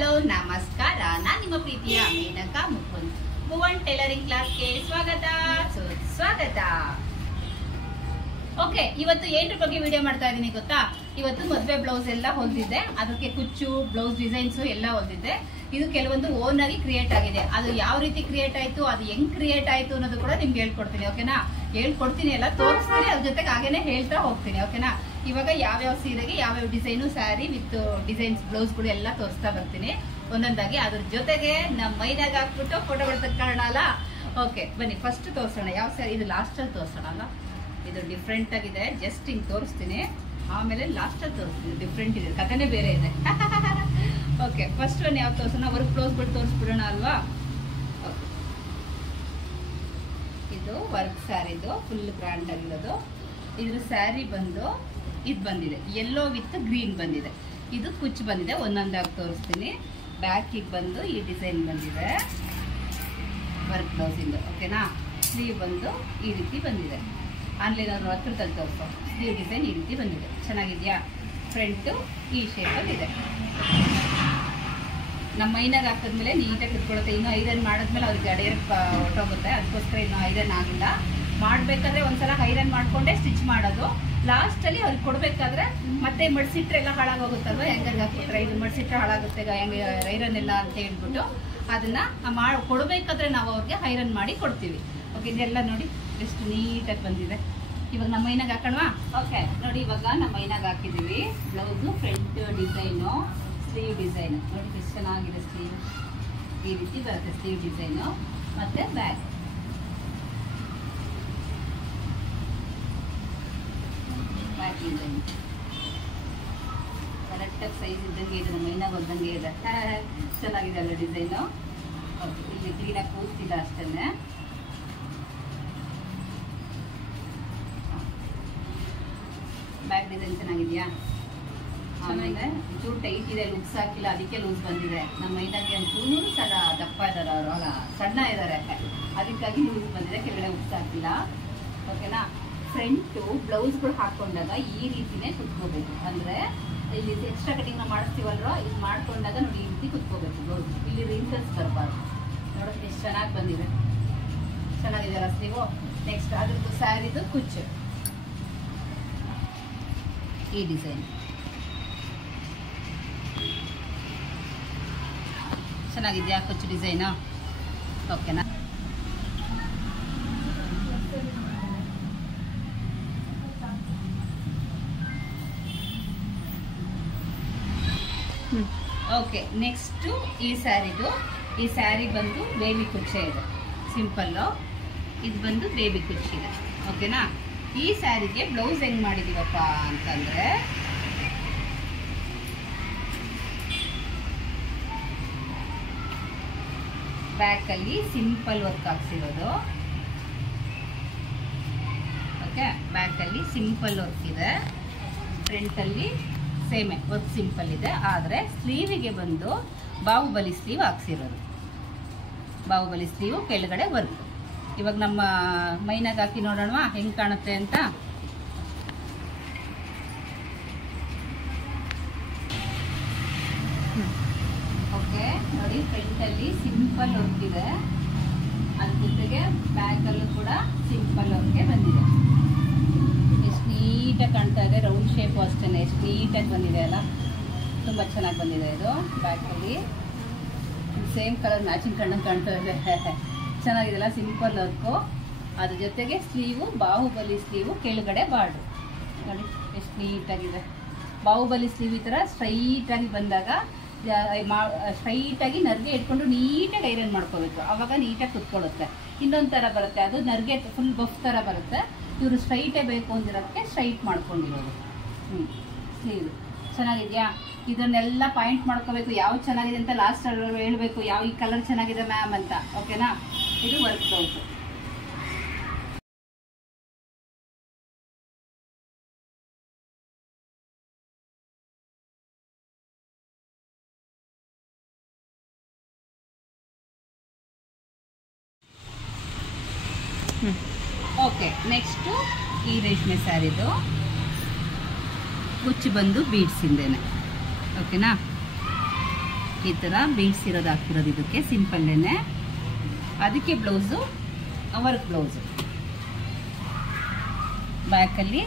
Hello ನಮಸ್ಕಾರ, ನಾನು ನಿಮ್ಮ ಪ್ರೀತಿಯ ಮೇನಕಾ ಮುಕುಂದ್. ಭುವನ್ ಟೈಲರಿಂಗ್ ಕ್ಲಾಸ್ಗೆ ಸ್ವಾಗತ. ಓಕೆ, ಇವತ್ತು ಏನ್ರ ಬಗ್ಗೆ ವಿಡಿಯೋ ಮಾಡ್ತಾ ಇದೀನಿ ಗೊತ್ತಾ? ಇವತ್ತು ಮದುವೆ ಬ್ಲೌಸ್ ಎಲ್ಲ ಹೊಲ್ದಿದ್ದೆ, ಅದಕ್ಕೆ ಕುಚ್ಚು ಬ್ಲೌಸ್ ಡಿಸೈನ್ಸ್ ಎಲ್ಲ ಹೊಲ್ದಿದ್ದೆ. ಇದು ಕೆಲವೊಂದು ಓನ್ ಆಗಿ ಕ್ರಿಯೇಟ್ ಆಗಿದೆ. ಅದು ಯಾವ ರೀತಿ ಕ್ರಿಯೇಟ್ ಆಯ್ತು, ಅದು ಹೆಂಗ್ ಕ್ರಿಯೇಟ್ ಆಯ್ತು ಅನ್ನೋದು ಕೂಡ ನಿಮ್ಗೆ ಹೇಳ್ಕೊಡ್ತೀನಿ. ಓಕೆನಾ? ಹೇಳ್ಕೊಡ್ತೀನಿ, ಎಲ್ಲ ತೋರಿಸ್ತೀನಿ, ಅದ್ರ ಜೊತೆಗೆ ಹಾಗೇನೆ ಹೇಳ್ತಾ ಹೋಗ್ತೀನಿ. ಓಕೆನಾ? ಇವಾಗ ಯಾವ್ಯಾವ ಸೀರೆಗೆ ಯಾವ್ಯಾವ ಡಿಸೈನು, ಸ್ಯಾರಿ ವಿತ್ ಡಿಸೈನ್ಸ್ ಬ್ಲೌಸ್ಗಳು ಎಲ್ಲ ತೋರಿಸ್ತಾ ಬರ್ತೀನಿ ಒಂದೊಂದಾಗಿ. ಅದ್ರ ಜೊತೆಗೆ ನಮ್ಮ ಮೈನಾಗ ಹಾಕ್ಬಿಟ್ಟು ಫೋಟೋಗಳು ತಕ್ಕೊಳ್ಳೋಣ ಅಲ್ಲ. ಓಕೆ ಬನ್ನಿ, ಫಸ್ಟ್ ತೋರಿಸೋಣ. ಯಾವ ಸ್ಯಾರಿ ಇದು ಲಾಸ್ಟ್ ಅಲ್ಲಿ ತೋರಿಸೋಣ ಅಲ್ಲ. ಇದು ಡಿಫ್ರೆಂಟ್ ಆಗಿದೆ, ಜಸ್ಟ್ ಹಿಂಗ್ ತೋರಿಸ್ತೀನಿ, ಆಮೇಲೆ ಲಾಸ್ಟ್ ಅಲ್ಲಿ ತೋರಿಸ್ತೀನಿ. ಡಿಫ್ರೆಂಟ್ ಇದೆ, ಕಥೆನೇ ಬೇರೆ ಇದೆ. ಓಕೆ, ಫಸ್ಟ್ ಒನ್ ಯಾವ ತೋರಿಸೋಣ? ವರ್ಕ್ ಬ್ಲೌಸ್ ಬಿಟ್ಟು ತೋರಿಸ್ಬಿಡೋಣ ಅಲ್ವಾ? ಇದು ವರ್ಕ್ ಸ್ಯಾರಿದು ಫುಲ್ ಗ್ರ್ಯಾಂಡ್ ಆಗಿರೋದು. ಇದ್ರ ಸ್ಯಾರಿ ಬಂದು ಇದು ಬಂದಿದೆ, ಯೆಲ್ಲೋ ವಿತ್ ಗ್ರೀನ್ ಬಂದಿದೆ. ಇದು ಕುಚ್ಚು ಬಂದಿದೆ, ಒಂದೊಂದಾಗಿ ತೋರಿಸ್ತೀನಿ. ಬ್ಯಾಕಿಗೆ ಬಂದು ಈ ಡಿಸೈನ್ ಬಂದಿದೆ ವರ್ಕ್ ಬ್ಲೌಸಿಂದ. ಓಕೆನಾ? ಸ್ಲೀವ್ ಬಂದು ಈ ರೀತಿ ಬಂದಿದೆ. ಆನ್ಲೈನ್ ಅವ್ರು ಹತ್ರದಲ್ಲಿ ತೋರಿಸೋ ಸ್ಲೀವ್ ಡಿಸೈನ್ ಈ ರೀತಿ ಬಂದಿದೆ. ಚೆನ್ನಾಗಿದೆಯಾ? ಫ್ರಂಟು ಈ ಶೇಪಲ್ಲಿ ಇದೆ. ನಮ್ಮ ಮೈನಾಗ ಹಾಕಿದ್ಮೇಲೆ ನೀಟಾಗಿ ಕುತ್ಕೊಳ್ಳುತ್ತೆ. ಇನ್ನು ಐರನ್ ಮಾಡಿದ್ಮೇಲೆ ಅವ್ರಿಗೆ ಡೈರೆಕ್ಟ್ ಹೊಟ್ಟೋಗುತ್ತೆ, ಅದಕ್ಕೋಸ್ಕರ ಇನ್ನು ಐರನ್ ಆಗಿಲ್ಲ. ಮಾಡಬೇಕಾದ್ರೆ ಒಂದ್ಸಲ ಐರನ್ ಮಾಡಿಕೊಂಡೇ ಸ್ಟಿಚ್ ಮಾಡೋದು. ಲಾಸ್ಟಲ್ಲಿ ಅವ್ರಿಗೆ ಕೊಡಬೇಕಾದ್ರೆ ಮತ್ತೆ ಮಡಿಸಿಟ್ರೆ ಎಲ್ಲ ಹಾಳಾಗೋಗುತ್ತಲ್ವ, ಹೆಂಗಾಗಿ ಹಾಕ್ಬಿಟ್ರೆ ಇದು ಮಡಿಸಿಟ್ರೆ ಹಾಳಾಗುತ್ತೆ ಹೆಂಗೆ ಐರನ್ ಎಲ್ಲ ಅಂತ ಹೇಳ್ಬಿಟ್ಟು ಅದನ್ನು ಕೊಡಬೇಕಾದ್ರೆ ನಾವು ಅವ್ರಿಗೆ ಐರನ್ ಮಾಡಿ ಕೊಡ್ತೀವಿ. ಓಕೆ, ಇದೆಲ್ಲ ನೋಡಿ ಎಷ್ಟು ನೀಟಾಗಿ ಬಂದಿದೆ. ಇವಾಗ ನಮ್ಮ ಮೈನಾಗ ಹಾಕೋಣವಾ? ಓಕೆ ನೋಡಿ, ಇವಾಗ ನಮ್ಮ ಮೈನಾಗ ಹಾಕಿದ್ದೀವಿ blouse. Front design, sleeve design ನೋಡಿ ಎಷ್ಟು ಚೆನ್ನಾಗಿದೆ. ಸ್ಲೀವ್ ಈ ರೀತಿ ಬರುತ್ತೆ, ಸ್ಲೀವ್ ಡಿಸೈನು. ಮತ್ತು ಬ್ಯಾಕ್ ಡಿಸೈನ್ ಕರೆಕ್ಟಾಗಿ ಸೈಜ್ ಇದ್ದಂಗೆ ಇದೆ. ನಮ್ಮ ಮೈನಾಗ ಹೋದಂಗೆ ಇದೆ. ಚೆನ್ನಾಗಿದೆ ಅಲ್ಲ ಡಿಸೈನು? ಓಕೆ, ಇಲ್ಲಿ ಕ್ಲೀನಾಗಿ ಕೂರ್ತಿಲ್ಲ ಅಷ್ಟೇ. ಬ್ಯಾಕ್ ಡಿಸೈನ್ ಚೆನ್ನಾಗಿದೆಯಾ? ಆಮೇಲೆ ಚೂರು ಟೈಟ್ ಇದೆ, ಲುಕ್ಸ್ ಹಾಕಿಲ್ಲ, ಅದಕ್ಕೆ ಲೂಸ್ ಬಂದಿದೆ. ನಮ್ಮ ಮೈದಾಗೆ ಒಂಚೂರು ಸಣ್ಣ ದಪ್ಪ ಇದ್ದಾರೆ ಅವರು, ಅಲ್ಲ ಸಣ್ಣ ಇದ್ದಾರೆ, ಅದಕ್ಕಾಗಿ ಲೂಸ್ ಬಂದಿದೆ, ಕೆಳಗಡೆ ಲುಕ್ಸ್ ಹಾಕಿಲ್ಲ. ಓಕೆನಾ? ಫ್ರಂಟು ಬ್ಲೌಸ್ಗಳು ಹಾಕೊಂಡಾಗ ಈ ರೀತಿನೇ ಕುತ್ಕೋಬೇಕು. ಅಂದರೆ ಇಲ್ಲಿ ಎಕ್ಸ್ಟ್ರಾ ಕಟಿಂಗ್ ನಾವು ಮಾಡಿಸ್ತೀವಲ್ವ, ಇದು ಮಾಡ್ಕೊಂಡಾಗ ನೋಡಿ ಈ ರೀತಿ ಕುತ್ಕೋಬೇಕು ಬ್ಲೌಸ್. ಇಲ್ಲಿ ರಿಂಕಲ್ಸ್ ಬರಬಾರ್ದು. ನೋಡೋಕೆ ಎಷ್ಟು ಚೆನ್ನಾಗಿ ಬಂದಿದೆ. ಚೆನ್ನಾಗಿದೆಯಲ್ಲ ಸ್ಲೀವು? ನೆಕ್ಸ್ಟ್ ಅದ್ರದ್ದು ಸ್ಯಾರಿದು ಕುಚ್ಚು ಈ ಡಿಸೈನ್ ಚೆನ್ನಾಗಿದೆಯಾ? ಕುಚ್ಚು ಡಿಸೈನು. ಓಕೆನಾ? ಓಕೆ, ನೆಕ್ಸ್ಟು ಈ ಸ್ಯಾರಿದು. ಈ ಸ್ಯಾರಿ ಬಂದು ಬೇಬಿ ಕುಚ್ಚೆ ಇದೆ, ಸಿಂಪಲ್ಲು. ಇದು ಬಂದು ಬೇಬಿ ಕುಚ್ಚಿದೆ. ಓಕೆನಾ? ಈ ಸ್ಯಾರಿಗೆ ಬ್ಲೌಸ್ ಹೆಂಗ್ ಮಾಡಿದೀವಪ್ಪ ಅಂತಂದ್ರೆ, ಬ್ಯಾಕಲ್ಲಿ ಸಿಂಪಲ್ ವರ್ಕ್ ಹಾಕ್ಸಿರೋದು. ಓಕೆ, ಬ್ಯಾಕಲ್ಲಿ ಸಿಂಪಲ್ ವರ್ಕ್ ಇದೆ, ಫ್ರಂಟಲ್ಲಿ ಸೇಮೆ ವರ್ಕ್ ಸಿಂಪಲ್ ಇದೆ. ಆದರೆ ಸ್ಲೀವಿಗೆ ಬಂದು ಬಾಹುಬಲಿ ಸ್ಲೀವ್ ಹಾಕ್ಸಿರೋದು. ಬಾಹುಬಲಿ ಸ್ಲೀವು, ಕೆಳಗಡೆ ವರ್ಕ್. ಇವಾಗ ನಮ್ಮ ಮೈನಾಗ ಹಾಕಿ ನೋಡೋಣವಾ ಹೆಂಗೆ ಕಾಣುತ್ತೆ ಅಂತ. ಓಕೆ ನೋಡಿ, ಫ್ರಂಟಲ್ಲಿ ಸಿಂಪಲ್ ವರ್ಕ್ ಇದೆ, ಅದ್ರ ಜೊತೆಗೆ ಬ್ಯಾಕಲ್ಲೂ ಕೂಡ ಸಿಂಪಲ್ ವರ್ಕ್ಗೆ ಬಂದಿದೆ. ಎಷ್ಟು ನೀಟಾಗಿ ಕಾಣ್ತಾ ಇದೆ. ರೌಂಡ್ ಶೇಪು ಅಷ್ಟೇ, ಎಷ್ಟು ನೀಟಾಗಿ ಬಂದಿದೆ ಅಲ್ಲ, ತುಂಬ ಚೆನ್ನಾಗಿ ಬಂದಿದೆ. ಇದು ಬ್ಯಾಕಲ್ಲಿ ಸೇಮ್ ಕಲರ್ ಮ್ಯಾಚಿಂಗ್ ಕಣ್ಣಂಗೆ ಕಾಣ್ತಾ ಇದೆ. ಚೆನ್ನಾಗಿದೆಲ್ಲ, ಸಿಂಪಲ್ ವರ್ಕು. ಅದ್ರ ಜೊತೆಗೆ ಸ್ಲೀವು ಬಾಹುಬಲಿ ಸ್ಲೀವು, ಕೆಳಗಡೆ ಬಾರ್ಡ್ರು ನೋಡಿ ಎಷ್ಟು ನೀಟಾಗಿದೆ. ಬಾಹುಬಲಿ ಸ್ಲೀವ್ ಈ ಥರ ಸ್ಟ್ರೈಟಾಗಿ ಬಂದಾಗ ಸ್ಟ್ರೈಟಾಗಿ ನರ್ಗೆ ಇಟ್ಕೊಂಡು ನೀಟಾಗಿ ಐರನ್ ಮಾಡ್ಕೋಬೇಕು, ಆವಾಗ ನೀಟಾಗಿ ಕುತ್ಕೊಳ್ಳುತ್ತೆ. ಇನ್ನೊಂದು ಥರ ಬರುತ್ತೆ, ಅದು ನರ್ಗೆ ಫುಲ್ ಬಫ್ ಥರ ಬರುತ್ತೆ. ಇವರು ಸ್ಟ್ರೈಟೇ ಬೇಕು ಅಂದಿರೋಕ್ಕೆ ಸ್ಟ್ರೈಟ್ ಮಾಡ್ಕೊಂಡಿರೋದು. ಸ್ಲೀವ್ ಚೆನ್ನಾಗಿದೆಯಾ? ಇದನ್ನೆಲ್ಲ ಪಾಯಿಂಟ್ ಮಾಡ್ಕೋಬೇಕು, ಯಾವ್ದು ಚೆನ್ನಾಗಿದೆ ಅಂತ ಲಾಸ್ಟ್ ಹೇಳಬೇಕು, ಯಾವ ಈ ಕಲರ್ ಚೆನ್ನಾಗಿದೆ ಮ್ಯಾಮ್ ಅಂತ. ಓಕೆನಾ? ಇದು ವರ್ಕ್ ಬ್ಲೌಸು. ಓಕೆ, ನೆಕ್ಸ್ಟು ಈ ರೇಷ್ಮೆ ಸ್ಯಾರಿದು ಕುಚ್ಚು ಬಂದು ಬೀಡ್ಸಿಂದೇನೆ. ಓಕೆನಾ? ಈ ಥರ ಬೀಡ್ಸ್ ಇರೋದು ಹಾಕ್ತಿರೋದು ಇದಕ್ಕೆ ಸಿಂಪಲ್ಲೇನೆ. ಅದಕ್ಕೆ ಬ್ಲೌಸು ವರ್ಕ್ ಬ್ಲೌಸು, ಬ್ಯಾಕಲ್ಲಿ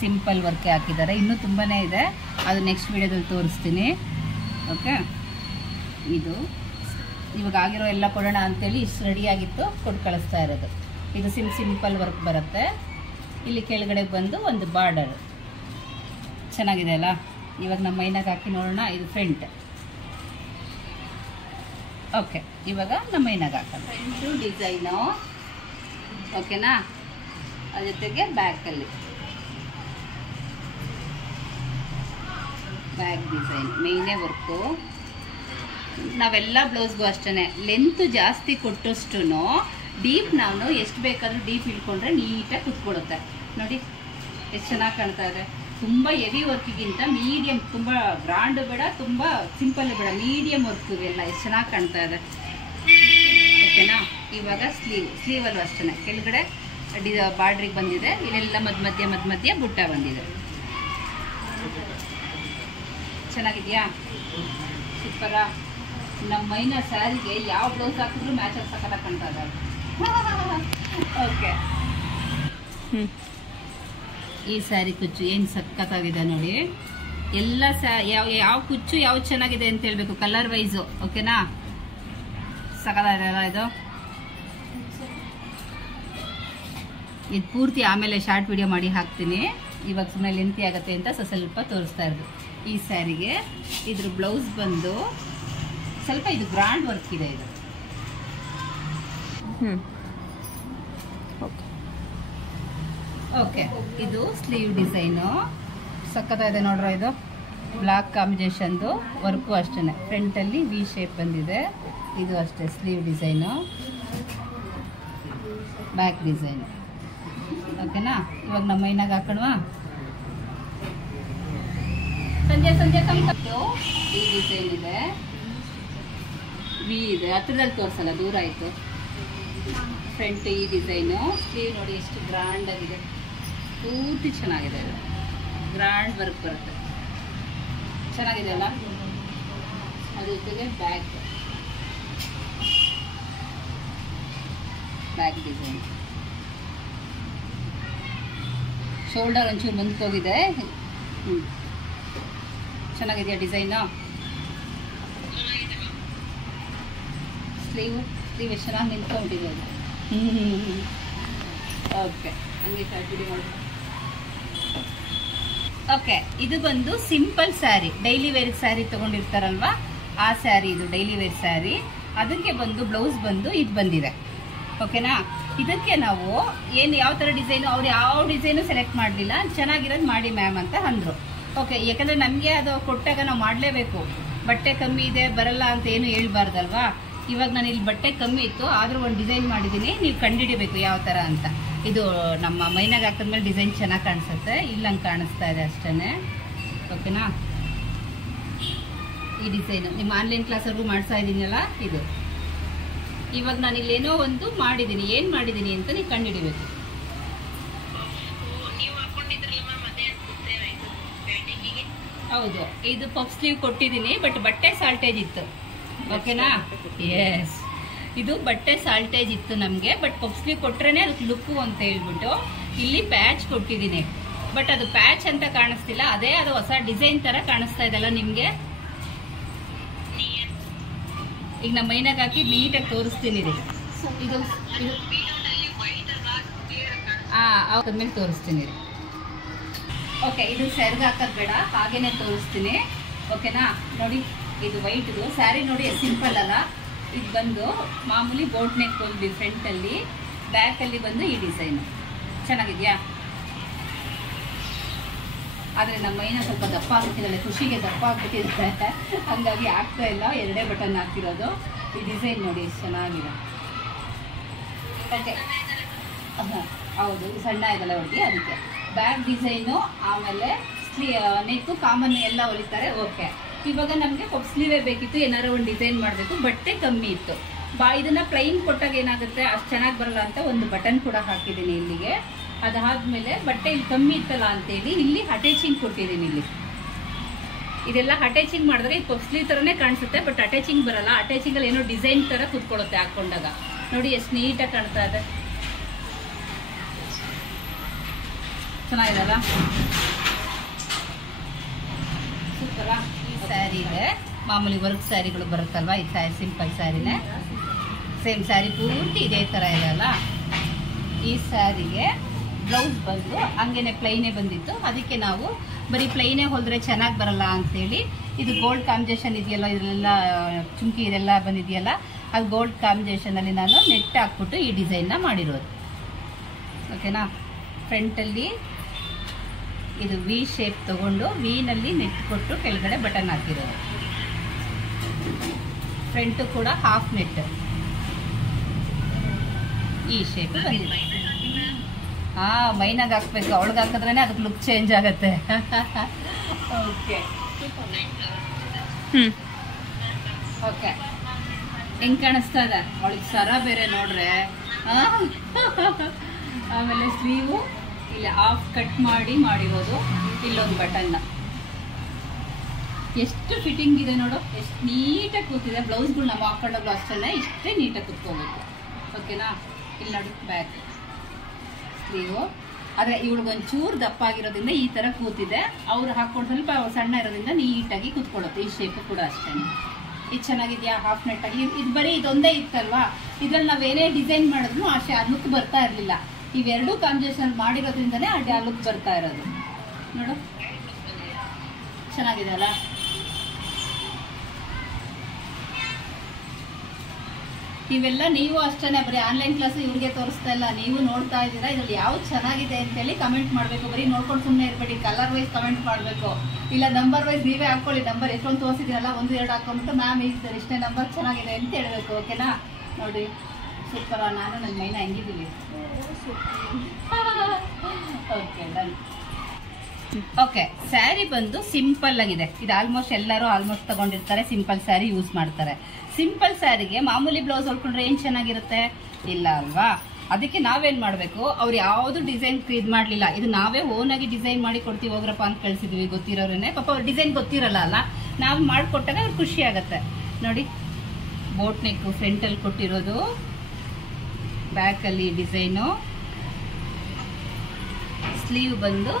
ಸಿಂಪಲ್ ವರ್ಕೆ ಹಾಕಿದ್ದಾರೆ. ಇನ್ನೂ ತುಂಬಾ ಇದೆ, ಅದು ನೆಕ್ಸ್ಟ್ ವಿಡಿಯೋದಲ್ಲಿ ತೋರಿಸ್ತೀನಿ. ಓಕೆ, ಇದು ಇವಾಗ ಆಗಿರೋ ಎಲ್ಲ ಕೊಡೋಣ ಅಂತೇಳಿ ಇಷ್ಟು ರೆಡಿಯಾಗಿತ್ತು ಕೊಟ್ಟು ಕಳಿಸ್ತಾ ಇರೋದು. ಇದು ಸಿಂಪಲ್ ವರ್ಕ್ ಬರುತ್ತೆ. ಇಲ್ಲಿ ಕೆಳಗಡೆ ಬಂದು ಒಂದು ಬಾರ್ಡರ್ ಚೆನ್ನಾಗಿದೆ ಅಲ್ಲ. ಇವಾಗ ನಮ್ಮ ಮೈನಾಗ ಹಾಕಿ ನೋಡೋಣ. ಇದು ಫ್ರಂಟ್. ಓಕೆ, ಇವಾಗ ನಮ್ಮ ಮೈನಾಗ ಹಾಕೋಣ ಫ್ರಂಟು ಡಿಸೈನು. ಓಕೆನಾ, ಅದ್ರ ಜೊತೆಗೆ ಬ್ಯಾಕಲ್ಲಿ ಬ್ಯಾಕ್ ಡಿಸೈನ್ ಮೇಯ್ನೇ ವರ್ಕು. ನಾವೆಲ್ಲ ಬ್ಲೌಸ್ಗೂ ಅಷ್ಟೇ ಲೆಂತ್ ಜಾಸ್ತಿ ಕೊಟ್ಟಷ್ಟು ಡೀಪ್ ನಾವು ಎಷ್ಟು ಬೇಕಾದರೂ ಡೀಪ್ ಇಟ್ಕೊಂಡ್ರೆ ನೀಟಾಗಿ ಕುತ್ಕೊಡುತ್ತೆ. ನೋಡಿ ಎಷ್ಟು ಚೆನ್ನಾಗಿ ಕಾಣ್ತಾ ಇದೆ. ತುಂಬ ಹೆವಿ ವರ್ಕಿಗಿಂತ ಮೀಡಿಯಮ್, ತುಂಬ ಗ್ರಾಂಡ್ ಬೇಡ, ತುಂಬ ಸಿಂಪಲ್ ಬೇಡ, ಮೀಡಿಯಮ್ ವರ್ಕ್ ಇವೆಲ್ಲ ಎಷ್ಟು ಚೆನ್ನಾಗಿ ಕಾಣ್ತಾ ಇದೆ. ಓಕೆನಾ, ಇವಾಗ ಸ್ಲೀವಲ್ಲೂ ಅಷ್ಟೇ ಕೆಳಗಡೆ ಬಾರ್ಡ್ರಿಗೆ ಬಂದಿದೆ. ಇಲ್ಲೆಲ್ಲ ಮಧ್ಯ ಬುಟ್ಟ ಬಂದಿದೆ. ಚೆನ್ನಾಗಿದೆಯಾ? ಸೂಪರಾ. ನಮ್ಮ ಮೈನ ಸ್ಯಾರಿಗೆ ಯಾವ ಬ್ಲೌಸ್ ಹಾಕಿದ್ರು ಮ್ಯಾಚ್ ಆಗಿ ಸಕ್ಕತ್ತಾಗಿ ಕಾಣ್ತಾ ಇದೆ. ಓಕೆ, ಈ ಸ್ಯಾರಿ ಕುಚ್ಚು ಏನು ಸಕ್ಕತ್ತಾಗಿದೆ ನೋಡಿ. ಎಲ್ಲ ಯಾವ ಕುಚ್ಚು ಯಾವ್ದು ಚೆನ್ನಾಗಿದೆ ಅಂತ ಹೇಳ್ಬೇಕು ಕಲರ್ ವೈಸು. ಓಕೆನಾ, ಸಕ್ಕತ್ತಾಗಿದೆ ಅಲ್ಲ ಇದು. ಇದು ಪೂರ್ತಿ ಆಮೇಲೆ ಶಾರ್ಟ್ ವಿಡಿಯೋ ಮಾಡಿ ಹಾಕ್ತೀನಿ. ಇವಾಗ ಸುಮ್ಮನೆ ಲೆಂತಿ ಆಗುತ್ತೆ ಅಂತ ಸ್ವಲ್ಪ ತೋರಿಸ್ತಾ ಇರೋದು. ಈ ಸ್ಯಾರಿಗೆ ಇದ್ರ ಬ್ಲೌಸ್ ಬಂದು ಸ್ವಲ್ಪ ಇದು ಗ್ರಾಂಡ್ ವರ್ಕ್ ಇದೆ. ಇದು ಓಕೆ, ಇದು ಸ್ಲೀವ್ ಡಿಸೈನು ಸಕ್ಕತ್ತಾಗಿದೆ ನೋಡ್ರ. ಇದು ಬ್ಲಾಕ್ ಕಾಂಬಿನೇಷನ್ದು ವರ್ಕು ಅಷ್ಟೇ. ಫ್ರಂಟಲ್ಲಿ ವಿ ಶೇಪ್ ಬಂದಿದೆ. ಇದು ಅಷ್ಟೇ ಸ್ಲೀವ್ ಡಿಸೈನು, ಬ್ಯಾಕ್ ಡಿಸೈನು. ಓಕೆನಾ, ಇವಾಗ ನಮ್ಮ ಮೈನಾಗ ಹಾಕೋಣವಾ? ಸಂಜೆ ತಂಕಟ್ಟು ಈ ಡಿಸೈನ್ ಇದೆ, ವಿ ಇದೆ. ಹತ್ರದಲ್ಲಿ ತೋರಿಸಲ್ಲ, ದೂರ ಆಯಿತು. ಫ್ರಂಟ್ ಈ ಡಿಸೈನು. ಸ್ಲೀವ್ ನೋಡಿ ಎಷ್ಟು ಗ್ರ್ಯಾಂಡ್ ಆಗಿದೆ, ಪೂರ್ತಿ ಚೆನ್ನಾಗಿದೆ. ಇದು ಗ್ರ್ಯಾಂಡ್ ವರ್ಕ್ ಬರುತ್ತೆ, ಚೆನ್ನಾಗಿದೆ ಅಲ್ಲ. ಅದ್ರ ಜೊತೆಗೆ ಬ್ಯಾಕ್ ಡಿಸೈನ್. ಶೋಲ್ಡರ್ ಒಂಚೂರು ಮುಂದೋಗಿದೆ. ಚೆನ್ನಾಗಿದೆಯಾ ಡಿಸೈನು? ಸ್ಲೀವ್ ಎಷ್ಟು ಚೆನ್ನಾಗಿ ನಿಂತ್ಕೊಂಡ್ಬಿಟ್ಟಿದೆ ಅದು. ಓಕೆ, ಹಂಗೆ ಶಾರ್ಟ್ ವಿಡಿಯೋ ಮಾಡಿ. ಓಕೆ, ಇದು ಬಂದು simple sari, daily wear sari ತೊಗೊಂಡಿರ್ತಾರಲ್ವಾ ಆ ಸ್ಯಾರಿ. ಇದು ಡೈಲಿ ವೇರ್ ಸ್ಯಾರಿ. ಅದಕ್ಕೆ ಬಂದು ಬ್ಲೌಸ್ ಬಂದು ಇದು ಬಂದಿದೆ. ಓಕೆನಾ, ಇದಕ್ಕೆ ನಾವು ಏನು ಯಾವ ಥರ ಡಿಸೈನು, ಅವ್ರು ಯಾವ ಡಿಸೈನು ಸೆಲೆಕ್ಟ್ ಮಾಡಲಿಲ್ಲ, ಚೆನ್ನಾಗಿರೋದು ಮಾಡಿ ಮ್ಯಾಮ್ ಅಂತ ಅಂದರು. ಓಕೆ, ಯಾಕಂದರೆ ನಮಗೆ ಅದು ಕೊಟ್ಟಾಗ ನಾವು ಮಾಡಲೇಬೇಕು. ಬಟ್ಟೆ ಕಮ್ಮಿ ಇದೆ ಬರಲ್ಲ ಅಂತ ಏನು ಹೇಳ್ಬಾರ್ದಲ್ವಾ. ಇವಾಗ ನಾನು ಇಲ್ಲಿ ಬಟ್ಟೆ ಕಮ್ಮಿ ಇತ್ತು, ಆದರೂ ಒಂದು ಡಿಸೈನ್ ಮಾಡಿದ್ದೀನಿ, ನೀವು ಕಂಡುಹಿಡಿಬೇಕು ಯಾವ ಥರ ಅಂತ. ಇದು ನಮ್ಮ ಮೈನಾಗ ಹಾಕಿದ್ಮೇಲೆ ಡಿಸೈನ್ ಚೆನ್ನಾಗಿ ಕಾಣಿಸುತ್ತೆ, ಇಲ್ಲಂಗೆ ಕಾಣಿಸ್ತಾ ಇದೆ ಅಷ್ಟೇ. ಓಕೆನಾ, ಈ ಡಿಸೈನು ನಿಮ್ಮ ಆನ್ಲೈನ್ ಕ್ಲಾಸವ್ರಿಗೂ ಮಾಡಿಸ್ತಾ ಇದ್ದೀನಲ್ಲ ಇದು. ಇವಾಗ ನಾನು ಇಲ್ಲೇನೋ ಒಂದು ಮಾಡಿದ್ದೀನಿ, ಏನು ಮಾಡಿದ್ದೀನಿ ಅಂತ ನೀವು ಕಂಡುಹಿಡಿಬೇಕು. ಹೌದು, ಇದು ಪಫ್ ಸ್ಲೀವ್ ಕೊಟ್ಟಿದ್ದೀನಿ, ಬಟ್ ಬಟ್ಟೆ ಸಾಲ್ಟೇಜ್ ಇತ್ತು. ಓಕೆನಾ, ಎಸ್, ಇದು ಬಟ್ಟೆ ಸಾಲ್ಟೇಜ್ ಇತ್ತು ನಮಗೆ. ಬಟ್ ಪಫ್ ಸ್ಲೀವ್ ಕೊಟ್ರೇನೆ ಅದಕ್ಕೆ ಲುಕ್ಕು ಅಂತ ಹೇಳ್ಬಿಟ್ಟು ಇಲ್ಲಿ ಪ್ಯಾಚ್ ಕೊಟ್ಟಿದ್ದೀನಿ. ಬಟ್ ಅದು ಪ್ಯಾಚ್ ಅಂತ ಕಾಣಿಸ್ತಿಲ್ಲ, ಅದೇ ಅದು ಹೊಸ ಡಿಸೈನ್ ತರ ಕಾಣಿಸ್ತಾ ಇದೆಲ್ಲ ನಿಮ್ಗೆ. ಈಗ ನಮ್ಮ ಮೈನಾಗ ಹಾಕಿ ನೀಟಾಗಿ ತೋರಿಸ್ತೀನಿ ರೀ. ಇದು ಹಾಕಿದ್ಮೇಲೆ ತೋರಿಸ್ತೀನಿ ರೀ. ಓಕೆ, ಇದು ಸೆರ್ಗ್ ಹಾಕೋದು ಬೇಡ, ಹಾಗೇನೆ ತೋರಿಸ್ತೀನಿ. ಓಕೆನಾ, ನೋಡಿ ಇದು ವೈಟ್ದು ಸ್ಯಾರಿ ನೋಡಿ ಎಷ್ಟು ಸಿಂಪಲ್ ಅಲ್ಲ. ಇದು ಬಂದು ಮಾಮೂಲಿ ಬೋಟ್ ನೆಕ್ ಬಂದು ಫ್ರಂಟಲ್ಲಿ, ಬ್ಯಾಕಲ್ಲಿ ಬಂದು ಈ ಡಿಸೈನು. ಚೆನ್ನಾಗಿದೆಯಾ? ಆದರೆ ನಮ್ಮ ಮೈನ ಸ್ವಲ್ಪ ದಪ್ಪ ಆಗ್ಬಿಟ್ಟಿದ್ದಾಳೆ, ಖುಷಿಗೆ ದಪ್ಪ ಆಗ್ಬಿಟ್ಟಿದ್ದಾಳೆ, ಹಾಗಾಗಿ ಆಗ್ತಾ ಇಲ್ಲ. ಎರಡೇ ಬಟನ್ ಹಾಕಿರೋದು. ಈ ಡಿಸೈನ್ ನೋಡಿ ಎಷ್ಟು ಚೆನ್ನಾಗಿದೆ. ಓಕೆ, ಹೌದು, ಸಣ್ಣ ಇದೆಲ್ಲ ಹುಡುಗಿ, ಅದಕ್ಕೆ ಬ್ಯಾಕ್ ಡಿಸೈನು. ಆಮೇಲೆ ನೆಕ್ಕು ಕಾಮನ್ ಎಲ್ಲ ಹೊಲಿತಾರೆ. ಓಕೆ, ಇವಾಗ ನಮಗೆ ಸ್ಲೀವೇ ಬೇಕಿತ್ತು, ಏನಾರು ಒಂದು ಡಿಸೈನ್ ಮಾಡಬೇಕು, ಬಟ್ಟೆ ಕಮ್ಮಿ ಇತ್ತು. ಇದನ್ನ ಪ್ಲೈನ್ ಕೊಟ್ಟಾಗ ಏನಾಗುತ್ತೆ, ಅಷ್ಟು ಚೆನ್ನಾಗಿ ಬರಲ್ಲ ಅಂತ ಒಂದು ಬಟನ್ ಕೂಡ ಹಾಕಿದ್ದೀನಿ ಇಲ್ಲಿಗೆ. ಅದಾದ್ಮೇಲೆ ಬಟ್ಟೆ ಇಲ್ಲಿ ಕಮ್ಮಿ ಇತ್ತಲ್ಲ ಅಂತೇಳಿ ಇಲ್ಲಿ ಅಟ್ಯಾಚಿಂಗ್ ಕೊಟ್ಟಿದ್ದೀನಿ. ಇಲ್ಲಿ ಇದೆಲ್ಲ ಅಟ್ಯಾಚಿಂಗ್ ಮಾಡಿದ್ರೆ ಈ ಪಫ್ ಸ್ಲೀವ್ ತರನೇ ಕಾಣಿಸುತ್ತೆ, ಬಟ್ ಅಟ್ಯಾಚಿಂಗ್ ಬರಲ್ಲ. ಅಟ್ಯಾಚಿಂಗ್ ಅಲ್ಲಿ ಏನೋ ಡಿಸೈನ್ ತರ ಕೂತ್ಕೊಳ್ಳುತ್ತೆ ಹಾಕೊಂಡಾಗ. ನೋಡಿ ಎಷ್ಟು ನೀಟಾಗಿ ಕಾಣ್ತಾ ಇದೆ, ಚೆನ್ನಾಗಿದೆ ಅಲ್ಲ, ಸೂಪರಾ. ಈ ಸ್ಯಾರಿ ಇದೆ, ಮಾಮೂಲಿ ವರ್ಕ್ ಸ್ಯಾರಿಗಳು ಬರುತ್ತಲ್ವಾ, ಈ ಸ್ಯಾರಿ ಸಿಂಪಲ್ ಸ್ಯಾರಿನೇ, ಸೇಮ್ ಸ್ಯಾರಿ ಪೂರ್ತಿ ಇದೇ ತರ ಇದೆ ಅಲ್ಲ. ಈ ಸ್ಯಾರಿಗೆ ಬ್ಲೌಸ್ ಬಂದು ಹಂಗೇನೆ ಪ್ಲೈನೇ ಬಂದಿತ್ತು, ಅದಕ್ಕೆ ನಾವು ಬರೀ ಪ್ಲೈನೇ ಹೊಲಿದ್ರೆ ಚೆನ್ನಾಗಿ ಬರಲ್ಲ ಅಂತೇಳಿ ಇದು ಗೋಲ್ಡ್ ಕಾಂಬಿನೇಷನ್ ಇದೆಯಲ್ಲ, ಇದೆಲ್ಲ ಚುಂಕಿ ಇದೆಲ್ಲ ಬಂದಿದೆಯಲ್ಲ, ಅದು ಗೋಲ್ಡ್ ಕಾಂಬಿನೇಷನಲ್ಲಿ ನಾನು ನೆಟ್ ಹಾಕ್ಬಿಟ್ಟು ಈ ಡಿಸೈನ್ನ ಮಾಡಿರೋದು. ಓಕೆನಾ. ಫ್ರಂಟಲ್ಲಿ ಇದು ವಿ ಶೇಪ್ ತಗೊಂಡು ವಿನಲ್ಲಿ ನೆಟ್ ಕೊಟ್ಟು ಕೆಳಗಡೆ ಬಟನ್ ಹಾಕಿರೋದು. ಫ್ರಂಟು ಕೂಡ ಹಾಫ್ ನೆಟ್ ಈ ಶೇಪ್ ಬಂದಿದೆ. ಮೈನಾಗ ಹಾಕ್ಬೇಕು, ಅವಳಿಗೆ ಹಾಕಿದ್ರೇನೆ ಅದಕ್ಕೆ ಲುಕ್ ಚೇಂಜ್ ಆಗುತ್ತೆ. ಓಕೆ ಓಕೆ, ಹೆಂಗ್ ಕಾಣಿಸ್ತಾ ಇದೆ ಅವಳಿಗೆ ಸರ ಬೇರೆ ನೋಡ್ರೆ. ಆಮೇಲೆ ಸ್ಲೀವು ಇಲ್ಲಿ ಹಾಫ್ ಕಟ್ ಮಾಡಿರೋದು, ಇಲ್ಲೊಂದು ಬಟನ್ನ. ಎಷ್ಟು ಫಿಟ್ಟಿಂಗ್ ಇದೆ ನೋಡು, ಎಷ್ಟು ನೀಟಾಗಿ ಕೂತಿದೆ. ಬ್ಲೌಸ್ಗಳು ನಾವು ಹಾಕೊಂಡಾಗ್ಲೂ ಅಷ್ಟೇ ಇಷ್ಟೇ ನೀಟಾಗಿ ಕೂತ್ಕೋಬೇಕು. ಓಕೆನಾ. ಇಲ್ಲಿ ನೋಡಿ ಬ್ಯಾಕ್ ಸ್ಲೀವು, ಆದರೆ ಇವಳಿಗೆ ಒಂಚೂರು ದಪ್ಪ ಆಗಿರೋದ್ರಿಂದ ಈ ಥರ ಕೂತಿದೆ. ಅವ್ರು ಹಾಕೊಂಡು ಸ್ವಲ್ಪ ಸಣ್ಣ ಇರೋದ್ರಿಂದ ನೀಟಾಗಿ ಕೂತ್ಕೊಳ್ಳುತ್ತೆ. ಈ ಶೇಪು ಕೂಡ ಅಷ್ಟೇ. ಇದು ಚೆನ್ನಾಗಿದೆಯಾ ಹಾಫ್ ನೆಟ್ಟಾಗಿ. ಇದು ಬರೀ ಇದೊಂದೇ ಇತ್ತಲ್ವಾ, ಇದ್ರಲ್ಲಿ ನಾವೇನೇ ಡಿಸೈನ್ ಮಾಡಿದ್ರು ಆ ಲುಕ್ ಬರ್ತಾ ಇರಲಿಲ್ಲ. ಇವೆರಡೂ ಕಾಂಬಿನೇಷನ್ ಮಾಡಿರೋದ್ರಿಂದನೇ ಆ ಲುಕ್ ಬರ್ತಾ ಇರೋದು. ನೋಡು ಚೆನ್ನಾಗಿದೆ ಅಲ್ಲ. ಇವೆಲ್ಲ ನೀವು ಅಷ್ಟೇ, ಬರೀ ಆನ್ಲೈನ್ ಕ್ಲಾಸ್ ಇವ್ರಿಗೆ ತೋರಿಸ್ತಾ ಇಲ್ಲ, ನೀವು ನೋಡ್ತಾ ಇದ್ದೀರಾ. ಇದ್ರಲ್ಲಿ ಯಾವ್ದು ಚೆನ್ನಾಗಿದೆ ಅಂತೇಳಿ ಕಮೆಂಟ್ ಮಾಡಬೇಕು. ಬರೀ ನೋಡ್ಕೊಂಡು ಸುಮ್ಮನೆ ಇರಬೇಡಿ, ಕಲರ್ ವೈಸ್ ಕಮೆಂಟ್ ಮಾಡಬೇಕು, ಇಲ್ಲ ನಂಬರ್ ವೈಸ್ ನೀವೇ ಹಾಕೊಳ್ಳಿ. ನಂಬರ್ ಎಷ್ಟೊಂದು ತೋರಿಸಿದ್ದೀರಲ್ಲ, 1 2 ಹಾಕೊಂಡ್ಬಿಟ್ಟು ಮ್ಯಾಮ್ ಇಷ್ಟೇ ನಂಬರ್ ಚೆನ್ನಾಗಿದೆ ಅಂತ ಹೇಳಬೇಕು. ಓಕೆನಾ. ನೋಡಿ ಸೂಪರ್. ನಾನು ನನ್ನ ಮೈನ ಹೆಂಗಿದ್ದೀವಿ. Okay done. ಓಕೆ, ಸ್ಯಾರಿ ಬಂದು ಸಿಂಪಲ್ ಆಗಿದೆ. ಇದು ಎಲ್ಲರೂ ಆಲ್ಮೋಸ್ಟ್ ತಗೊಂಡಿರ್ತಾರೆ, ಸಿಂಪಲ್ ಸ್ಯಾರಿ ಯೂಸ್ ಮಾಡ್ತಾರೆ. ಸಿಂಪಲ್ ಸ್ಯಾರಿಗೆ ಮಾಮೂಲಿ ಬ್ಲೌಸ್ ಹೊಲ್ಕೊಂಡ್ರೆ ಏನ್ ಚೆನ್ನಾಗಿರುತ್ತೆ, ಇಲ್ಲ ಅಲ್ವಾ. ಅದಕ್ಕೆ ನಾವೇನ್ ಮಾಡ್ಬೇಕು, ಅವ್ರು ಯಾವ್ದು ಡಿಸೈನ್ ಇದು ಮಾಡ್ಲಿಲ್ಲ, ಇದು ನಾವೇ ಓನ್ ಆಗಿ ಡಿಸೈನ್ ಮಾಡಿ ಕೊಡ್ತೀವಿ ಹೋಗ್ರಪ್ಪ ಅಂತ ಕಳ್ಸಿದ್ವಿ. ಗೊತ್ತಿರೋರೇನೆ ಪಾಪ ಅವ್ರ ಡಿಸೈನ್ ಗೊತ್ತಿರಲ್ಲ ಅಲ್ಲ, ನಾವು ಮಾಡಿಕೊಟ್ಟಾಗ ಅವ್ರು ಖುಷಿ ಆಗತ್ತೆ. ನೋಡಿ ಬೋಟ್ ನೆಕ್ ಫ್ರಂಟ್ ಅಲ್ಲಿ ಕೊಟ್ಟಿರೋದು, ಬ್ಯಾಕ್ ಅಲ್ಲಿ ಡಿಸೈನು, ಸ್ಲೀವ್ ಬಂದು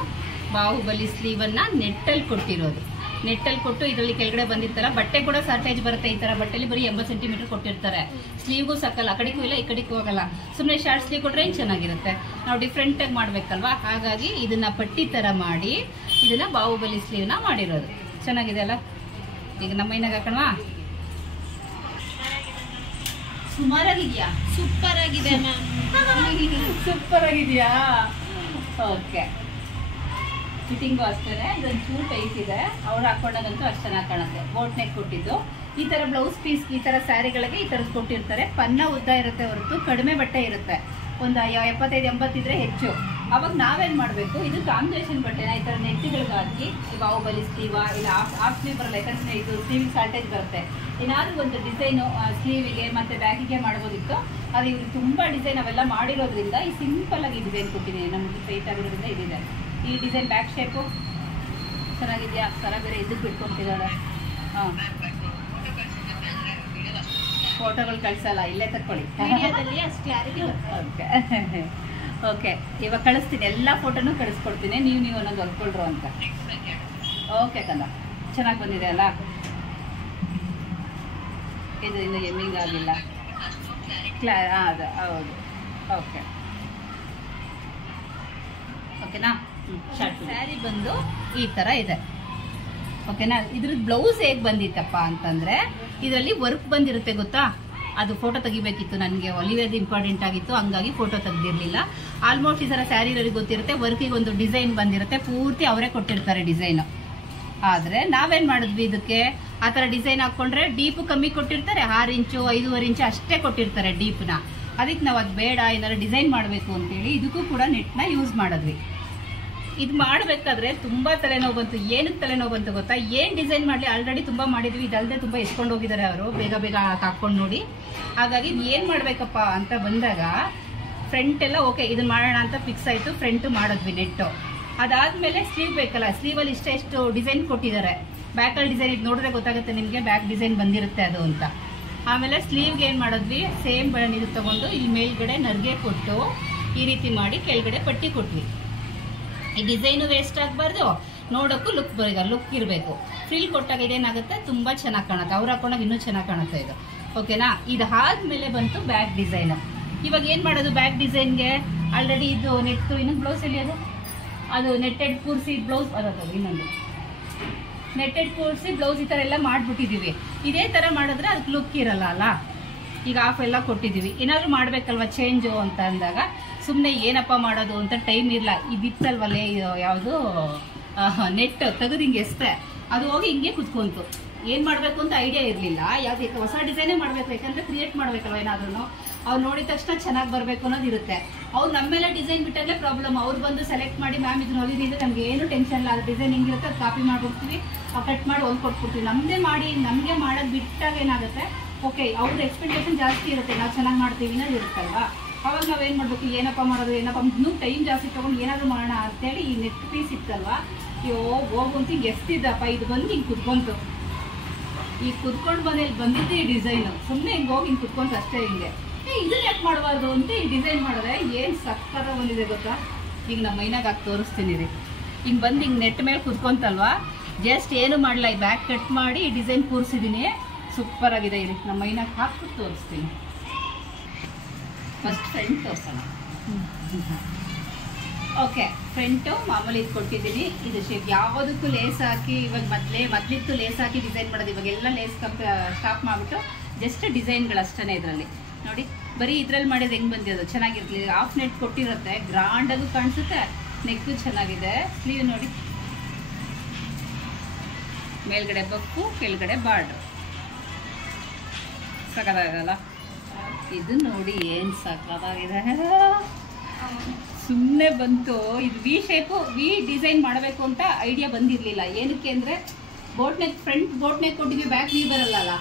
ಬಾಹುಬಲಿ ಸ್ಲೀವ್ ಅನ್ನ ನೆಟ್ಟಲ್ಲಿ ಕೊಟ್ಟಿರೋದು. ನೆಟ್ಟಲ್ಲಿ ಕೊಟ್ಟು ಇದರಲ್ಲಿ ಕೆಳಗಡೆ ಬಂದಿರ್ತಾರ. ಬಟ್ಟೆ ಕೂಡ ಶಾರ್ಟೇಜ್ ಬರುತ್ತೆ. ಈ ತರ ಬಟ್ಟೆಲಿ ಬರೀ 80 ಸೆಂಟಿಮೀಟರ್ ಕೊಟ್ಟಿರ್ತಾರೆ. ಸ್ಲೀವ್ಗೂ ಸಾಕಲ್ಲ, ಆ ಕಡೆಗೂ ಇಲ್ಲ ಈ ಕಡೆಗೂ ಹೋಗಲ್ಲ. ಸುಮ್ಮನೆ ಶಾರ್ಟ್ ಸ್ಲೀವ್ ಕೊಟ್ರೆ ಏನ್ ಚೆನ್ನಾಗಿರುತ್ತೆ. ನಾವು ಡಿಫ್ರೆಂಟ್ ಆಗಿ ಮಾಡ್ಬೇಕಲ್ವಾ, ಹಾಗಾಗಿ ಇದನ್ನ ಪಟ್ಟಿ ತರ ಮಾಡಿ ಇದನ್ನ ಬಾಹುಬಲಿ ಸ್ಲೀವ್ ನ ಮಾಡಿರೋದು. ಚೆನ್ನಾಗಿದೆ ಅಲ್ಲ. ಈಗ ನಮ್ಮ ಮೈನಾಗ ಹಾಕೋಣವಾ. ಸುಮಾರಾಗಿದ್ಯಾ? ಸೂಪರ್ ಆಗಿದೆ ಸೂಪರ್ ಆಗಿದ್ಯಾ. ಓಕೆ, ಫಿಟ್ಟಿಂಗು ಅಷ್ಟೇ. ಇದೊಂದು ಚೂರು ಟೈಟ್ ಇದೆ, ಅವ್ರು ಹಾಕೊಂಡಾಗಂತೂ ಅಷ್ಟು ಚೆನ್ನಾಗಿ ಕಾಣುತ್ತೆ. ಬೋಟ್ ನೆಕ್ ಕೊಟ್ಟಿದ್ದು ಈ ತರ ಬ್ಲೌಸ್ ಪೀಸ್ ಈ ತರ ಸ್ಯಾರಿಗಳಿಗೆ ಈ ತರದ್ ಕೊಟ್ಟಿರ್ತಾರೆ. ಪನ್ನ ಉದ್ದ ಇರುತ್ತೆ ಹೊರತು ಕಡಿಮೆ ಬಟ್ಟೆ ಇರುತ್ತೆ. ಒಂದು 75-80 ಇದ್ರೆ ಹೆಚ್ಚು. ಅವಾಗ ನಾವೇನ್ ಮಾಡ್ಬೇಕು, ಇದು ಕಾಂಬಿನೇಷನ್ ಬಟ್ಟೆನ ಈ ತರ ನೆಟ್ಟಿಗಳಿಗೆ ಹಾಕಿ ಬಾಹುಬಲಿ ಸ್ಲೀವ ಇಲ್ಲ ಹಾಫ್ ಸ್ಲೀವ್ ಬರಲ್ಲ, ಯಾಕಂದ್ರೆ ಇದು ಸ್ಲೀವ್ ಶಾರ್ಟೇಜ್ ಬರುತ್ತೆ. ಏನಾದ್ರೂ ಒಂದು ಡಿಸೈನು ಸ್ಲೀವಿಗೆ ಮತ್ತೆ ಬ್ಯಾಗಿಗೆ ಮಾಡ್ಬೋದಿತ್ತು. ಅದು ಇವ್ರು ತುಂಬಾ ಡಿಸೈನ್ ಅವೆಲ್ಲ ಮಾಡಿರೋದ್ರಿಂದ ಈ ಸಿಂಪಲ್ ಆಗಿ ಡಿಸೈನ್ ಕೊಟ್ಟಿದ್ದೀನಿ. ನಮ್ಗೆ ಟೈಟ್ ಆಗಿರೋದ್ರಿಂದ ಇದಿದೆ. ಈ ಡಿಸೈನ್ ಬ್ಯಾಕ್ ಶೇಪು ಚೆನ್ನಾಗಿದೆಯಾ. ಸರ ಬೇರೆ ಇದಕ್ಕೆ ಬಿಟ್ಕೊತಿದ್ದಾರೆ. ಹಾಂ, ಫೋಟೋಗಳು ಕಳಿಸಲ್ಲ, ಇಲ್ಲೇ ತಕ್ಕೊಳ್ಳಿ. ಓಕೆ ಓಕೆ, ಇವಾಗ ಕಳಿಸ್ತೀನಿ, ಎಲ್ಲ ಫೋಟೋನು ಕಳಿಸ್ಕೊಡ್ತೀನಿ. ನೀವು ಒಂದೊಂದು ಹೊಲ್ಕೊಳ್ರು ಅಂತ. ಓಕೆ ಕಂದ, ಚೆನ್ನಾಗಿ ಬಂದಿದೆ ಅಲ್ಲ. ಇದು ಇನ್ನು ಎಮ್ಮಿಂಗ್ ಆಗಿಲ್ಲ. ಅದು ಹೌದು. ಓಕೆ ಓಕೆನಾ. ಸ್ಯಾರಿ ಬಂದು ಈ ತರ ಇದೆ. ಓಕೆನಾ. ಇದ್ರದ್ದು ಬ್ಲೌಸ್ ಹೇಗೆ ಬಂದಿತ್ತಪ್ಪ ಅಂತಂದ್ರೆ, ಇದರಲ್ಲಿ ವರ್ಕ್ ಬಂದಿರುತ್ತೆ ಗೊತ್ತಾ. ಅದು ಫೋಟೋ ತೆಗಿಬೇಕಿತ್ತು ನನಗೆ, ಹೊಲಿಯೋದು ಇಂಪಾರ್ಟೆಂಟ್ ಆಗಿತ್ತು, ಹಂಗಾಗಿ ಫೋಟೋ ತೆಗ್ದಿರ್ಲಿಲ್ಲ. ಆಲ್ಮೋಸ್ಟ್ ಈ ತರ ಸ್ಯಾರಿಗಳಿಗೆ ಗೊತ್ತಿರುತ್ತೆ, ವರ್ಕಿಗೆ ಒಂದು ಡಿಸೈನ್ ಬಂದಿರುತ್ತೆ, ಪೂರ್ತಿ ಅವರೇ ಕೊಟ್ಟಿರ್ತಾರೆ ಡಿಸೈನ್. ಆದ್ರೆ ನಾವೇನ್ ಮಾಡಿದ್ವಿ, ಇದಕ್ಕೆ ಆ ತರ ಡಿಸೈನ್ ಹಾಕೊಂಡ್ರೆ ಡೀಪ್ ಕಮ್ಮಿ ಕೊಟ್ಟಿರ್ತಾರೆ. 6 ಇಂಚು 5.5 ಇಂಚು ಅಷ್ಟೇ ಕೊಟ್ಟಿರ್ತಾರೆ ಡೀಪ್ನ. ಅದಕ್ಕೆ ನಾವು ಅದು ಬೇಡ, ಏನಾದ್ರು ಡಿಸೈನ್ ಮಾಡಬೇಕು ಅಂತೇಳಿ ಇದಕ್ಕೂ ಕೂಡ ನೆಟ್ನ ಯೂಸ್ ಮಾಡಿದ್ವಿ. ಇದು ಮಾಡಬೇಕಾದ್ರೆ ತುಂಬಾ ತಲೆನೋವು ಬಂತು. ಏನಕ್ಕೆ ತಲೆನೋವು ಬಂತು ಗೊತ್ತಾ, ಏನ್ ಡಿಸೈನ್ ಮಾಡಲಿ, ಆಲ್ರೆಡಿ ತುಂಬಾ ಮಾಡಿದ್ವಿ. ಇದಲ್ಲದೆ ತುಂಬಾ ಎಸ್ಕೊಂಡು ಹೋಗಿದ್ದಾರೆ ಅವರು, ಬೇಗ ಬೇಗ ಹಾಕೊಂಡು ನೋಡಿ. ಹಾಗಾಗಿ ಏನ್ ಮಾಡ್ಬೇಕಪ್ಪ ಅಂತ ಬಂದಾಗ ಫ್ರಂಟ್ ಎಲ್ಲ ಓಕೆ ಇದನ್ನ ಮಾಡೋಣ ಅಂತ ಫಿಕ್ಸ್ ಆಯ್ತು. ಫ್ರಂಟ್ ಮಾಡಿದ್ವಿ ನೆಟ್ಟು. ಅದಾದ್ಮೇಲೆ ಸ್ಲೀವ್ ಬೇಕಲ್ಲ, ಸ್ಲೀವ್ ಅಲ್ಲಿ ಇಷ್ಟು ಡಿಸೈನ್ ಕೊಟ್ಟಿದ್ದಾರೆ. ಬ್ಯಾಕಲ್ಲಿ ಡಿಸೈನ್ ಇದು ನೋಡಿದ್ರೆ ಗೊತ್ತಾಗುತ್ತೆ ನಿಮಗೆ ಬ್ಯಾಕ್ ಡಿಸೈನ್ ಬಂದಿರುತ್ತೆ ಅದು ಅಂತ. ಆಮೇಲೆ ಸ್ಲೀವ್ಗೆ ಏನು ಮಾಡಿದ್ವಿ, ಸೇಮ್ ಬಣ್ಣ ಇದು ತಗೊಂಡು ಇಲ್ಲಿ ಮೇಲ್ಗಡೆ ನರ್ಗೆ ಕೊಟ್ಟು ಈ ರೀತಿ ಮಾಡಿ ಕೆಳಗಡೆ ಪಟ್ಟಿ ಕೊಟ್ವಿ. ಈ ಡಿಸೈನು ವೇಸ್ಟ್ ಆಗಬಾರ್ದು, ನೋಡೋಕ್ಕೂ ಲುಕ್ ಇರಬೇಕು. ಫ್ರಿಲ್ ಕೊಟ್ಟಾಗ ಇದೇನಾಗುತ್ತೆ ತುಂಬ ಚೆನ್ನಾಗಿ ಕಾಣುತ್ತೆ, ಅವ್ರು ಹಾಕೊಂಡಾಗ ಇನ್ನೂ ಚೆನ್ನಾಗಿ ಕಾಣುತ್ತೆ ಇದು. ಓಕೆನಾ? ಇದು ಆದ್ಮೇಲೆ ಬಂತು ಬ್ಯಾಕ್ ಡಿಸೈನ್. ಇವಾಗ ಏನು ಮಾಡೋದು ಬ್ಯಾಕ್ ಡಿಸೈನ್ಗೆ, ಆಲ್ರೆಡಿ ಇದು ನೆಟ್ಟು ಇನ್ನೊಂದು ಬ್ಲೌಸ್ ಎಲ್ಲಿ ಅದು ನೆಟ್ಟೆಡ್ ಕೂರಿಸಿ ಬ್ಲೌಸ್ ಬರೋದು, ಇನ್ನೊಂದು ನೆಟ್ಟೆಡ್ ಕೂರಿಸಿ ಬ್ಲೌಸ್ ಈ ಥರ ಎಲ್ಲ ಮಾಡಿಬಿಟ್ಟಿದ್ದೀವಿ. ಇದೇ ಥರ ಮಾಡಿದ್ರೆ ಅದಕ್ಕೆ ಲುಕ್ ಇರಲ್ಲ ಅಲ್ಲ. ಈಗ ಹಾಫ್ ಎಲ್ಲ ಕೊಟ್ಟಿದ್ದೀವಿ, ಏನಾದರೂ ಮಾಡಬೇಕಲ್ವ ಚೇಂಜು ಅಂತ ಅಂದಾಗ ಸುಮ್ಮನೆ ಏನಪ್ಪ ಮಾಡೋದು ಅಂತ ಟೈಮ್ ಇಲ್ಲ. ಇದಿತ್ತಲ್ವಲ್ಲೇ ಯಾವುದು ನೆಟ್ ತೆಗೆದು ಹಿಂಗೆ ಎಷ್ಟೇ ಅದು ಹೋಗಿ ಹಿಂಗೆ ಕುತ್ಕೊಂತು. ಏನು ಮಾಡಬೇಕು ಅಂತ ಐಡಿಯಾ ಇರಲಿಲ್ಲ, ಯಾವುದಕ್ಕೆ ಹೊಸ ಡಿಸೈನೇ ಮಾಡಬೇಕು, ಯಾಕಂದರೆ ಕ್ರಿಯೇಟ್ ಮಾಡಬೇಕಲ್ವ ಏನಾದ್ರೂ. ಅವ್ರು ನೋಡಿದ ತಕ್ಷಣ ಚೆನ್ನಾಗಿ ಬರಬೇಕು ಅನ್ನೋದು ಇರುತ್ತೆ. ಅವ್ರು ನಮ್ಮೆಲ್ಲ ಡಿಸೈನ್ ಬಿಟ್ಟಾಗಲೇ ಪ್ರಾಬ್ಲಮ್. ಅವ್ರು ಬಂದು ಸೆಲೆಕ್ಟ್ ಮಾಡಿ ಮ್ಯಾಮ್ ಇದನ್ನ ಹೊಲಿದಿದ್ರೆ ನಮ್ಗೆ ಏನು ಟೆನ್ಷನ್ ಇಲ್ಲ, ಅದು ಡಿಸೈನ್ ಹಿಂಗಿರುತ್ತೆ ಅದು ಕಾಪಿ ಮಾಡ್ಬಿಡ್ತೀವಿ, ಕಟ್ ಮಾಡಿ ಹೊಲ್ಕೊಟ್ಬಿಡ್ತೀವಿ. ನಮ್ಮದೇ ಮಾಡಿ ನಮಗೆ ಮಾಡೋದು ಬಿಟ್ಟಾಗ ಏನಾಗುತ್ತೆ, ಓಕೆ ಅವ್ರ ಎಕ್ಸ್ಪೆಕ್ಟೇಷನ್ ಜಾಸ್ತಿ ಇರುತ್ತೆ, ನಾವು ಚೆನ್ನಾಗಿ ಮಾಡ್ತೀವಿ ಅನ್ನೋದು ಇರುತ್ತಲ್ವಾ. ಅವಾಗ ನಾವೇನು ಮಾಡಬೇಕು, ಏನಪ್ಪ ಮಾಡೋದು ಏನಪ್ಪ ಇನ್ನೂ ಟೈಮ್ ಜಾಸ್ತಿ ತೊಗೊಂಡು ಏನಾದರೂ ಮಾಡೋಣ ಅಂತೇಳಿ ಈ ನೆಟ್ ಪೀಸ್ ಇತ್ತಲ್ವಾ, ಹೋಗುವಂತ ಹಿಂಗೆ ಎಷ್ಟಿದ್ದಪ್ಪ ಇದು ಬಂದು ಹಿಂಗೆ ಕುತ್ಕೊಂತು. ಈಗ ಕುತ್ಕೊಂಡು ಬಂದಲ್ಲಿ ಬಂದಿದ್ದೆ ಈ ಡಿಸೈನು, ಸುಮ್ಮನೆ ಹಿಂಗೆ ಹೋಗಿ ಹಿಂಗೆ ಕುತ್ಕೊಂತ ಅಷ್ಟೇ. ಹಿಂಗೆ ಇದನ್ನ ಯಾಕೆ ಮಾಡಬಾರ್ದು ಅಂತ ಈ ಡಿಸೈನ್ ಮಾಡಿದ್ರೆ ಏನು ಸಕ್ಕತ್ತ ಬಂದಿದೆ ಗೊತ್ತಾ. ಈಗ ನಮ್ಮ ಮೈನಾಗ ಹಾಕಿ ತೋರಿಸ್ತೀನಿ ರೀ. ಹಿಂಗೆ ಬಂದು ಹಿಂಗೆ ನೆಟ್ ಮೇಲೆ ಕುತ್ಕೊಂತಲ್ವಾ, ಜಸ್ಟ್ ಏನು ಮಾಡಲ್ಲ, ಈ ಬ್ಯಾಕ್ ಕಟ್ ಮಾಡಿ ಈ ಡಿಸೈನ್ ಕೂರಿಸಿದ್ದೀನಿ. ಸೂಪರ್ ಆಗಿದೆ ಇರಿ, ನಮ್ಮ ಮೈನಾಗ ಹಾಕ್ಬಿಟ್ಟು ತೋರಿಸ್ತೀನಿ. ಫಸ್ಟ್ ಫ್ರಂಟ್ ತೋರಿಸೋಣ. ಓಕೆ, ಫ್ರಂಟು ಮಾಮೂಲಿ ಇದು ಕೊಟ್ಟಿದ್ದೀನಿ. ಇದು ಶೇಪ್ ಯಾವುದಕ್ಕೂ ಲೇಸ್ ಹಾಕಿ, ಇವಾಗ ಮೊದಲಿತ್ತು ಲೇಸ್ ಹಾಕಿ ಡಿಸೈನ್ ಮಾಡೋದು, ಇವಾಗೆಲ್ಲ ಲೇಸ್ ಸ್ಟಾಪ್ ಮಾಡಿಬಿಟ್ಟು ಜಸ್ಟ್ ಡಿಸೈನ್ಗಳಷ್ಟೇ ಇದರಲ್ಲಿ. ನೋಡಿ ಬರೀ ಇದ್ರಲ್ಲಿ ಮಾಡಿದ್ರೆ ಹೆಂಗೆ ಬಂದಿರೋದು, ಚೆನ್ನಾಗಿರ್ಲಿ. ಹಾಫ್ ನೆಟ್ ಕೊಟ್ಟಿರುತ್ತೆ, ಗ್ರಾಂಡಾಗೂ ಕಾಣಿಸುತ್ತೆ, ನೆಕ್ಕು ಚೆನ್ನಾಗಿದೆ. ಸ್ಲೀವ್ ನೋಡಿ, ಮೇಲ್ಗಡೆ ಬಕ್ಕು, ಕೆಳಗಡೆ ಬಾರ್ಡ್ರು, ಸಕ್ಕತ್ತಾಗಲ್ಲ. ಇದು ನೋಡಿ ಏನು ಸಕ್ಕತ್ತಾಗಿದೆ, ಸುಮ್ಮನೆ ಬಂತು. ಇದು ವಿ ಶೇಪು, ವಿ ಡಿಸೈನ್ ಮಾಡಬೇಕು ಅಂತ ಐಡಿಯಾ ಬಂದಿರಲಿಲ್ಲ. ಏನಕ್ಕೆ ಅಂದರೆ boat neck, front boat neck ಕೊಟ್ಟಿದ್ವಿ, ಬ್ಯಾಕ್ ವಿ ಬರಲ್ಲ.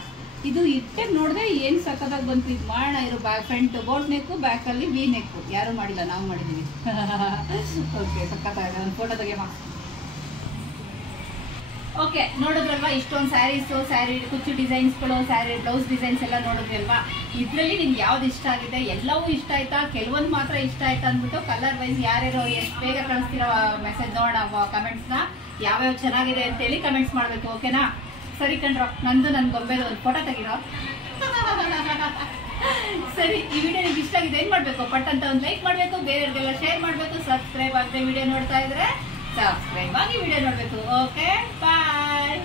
ಇದು ಇಟ್ಟಾಗ ನೋಡಿದ್ರೆ ಏನು ಸಕ್ಕತ್ತಾಗಿ ಬಂತು. ಇದು ಮಾಡೋಣ ಇರೋ ಫ್ರಂಟ್ ಬೋಟ್ ನೆಕ್ಕು, ಬ್ಯಾಕಲ್ಲಿ ವಿ ನೆಕ್ಕು. ಯಾರೂ ಮಾಡಿಲ್ಲ, ನಾವು ಮಾಡಿದ್ದೀವಿ. ಓಕೆ, ಸಕ್ಕತ್ತಾಗಿದೆ. ಒಂದು ಫೋಟೋ ತೆಗೆಯಮ್ಮ. ಓಕೆ, ನೋಡಿದ್ರಲ್ವಾ ಇಷ್ಟೊಂದು ಸ್ಯಾರೀಸು, ಸ್ಯಾರಿ ಕುಚ್ಚು ಡಿಸೈನ್ಸ್ಗಳು, ಸ್ಯಾರಿ ಬ್ಲೌಸ್ ಡಿಸೈನ್ಸ್ ಎಲ್ಲ ನೋಡಿದ್ರಲ್ವಾ. ಇದರಲ್ಲಿ ನಿಮ್ಗೆ ಯಾವ್ದು ಇಷ್ಟ ಆಗಿದೆ, ಎಲ್ಲವೂ ಇಷ್ಟ ಆಯ್ತಾ, ಕೆಲವೊಂದು ಮಾತ್ರ ಇಷ್ಟ ಆಯ್ತಾ ಅಂದ್ಬಿಟ್ಟು ಕಲರ್ ವೈಸ್ ಯಾರ್ಯಾರು ಎಷ್ಟು ಬೇಗ ಕಳಿಸ್ತಿರೋ ಮೆಸೇಜ್ ನೋಡೋಣ ಕಮೆಂಟ್ಸ್ನ, ಯಾವ್ಯಾವ ಚೆನ್ನಾಗಿದೆ ಅಂತೇಳಿ ಕಮೆಂಟ್ಸ್ ಮಾಡಬೇಕು. ಓಕೆನಾ? ಸರಿ ಕಣ್ರೋ, ನಂದು ನನ್ನ ಗೊಂಬೆದು ಒಂದು ಫೋಟೋ ತೆಗಿರೋ. ಸರಿ, ಈ ವಿಡಿಯೋ ನಿಮ್ಗೆ ಇಷ್ಟ ಆಗಿದೆ ಏನು ಮಾಡಬೇಕು, ಪಟ್ ಅಂತ ಒಂದು ಲೈಕ್ ಮಾಡಬೇಕು, ಬೇರೆಯವ್ರಿಗೆಲ್ಲ ಶೇರ್ ಮಾಡಬೇಕು. ಸಬ್ಸ್ಕ್ರೈಬ್ ಆಗದೆ ವಿಡಿಯೋ ನೋಡ್ತಾ ಇದ್ರೆ ಸಬ್ಸ್ಕ್ರೈಬ್ ಆಗಿ ವಿಡಿಯೋ ನೋಡಬೇಕು. ಓಕೆ, ಬಾಯ್.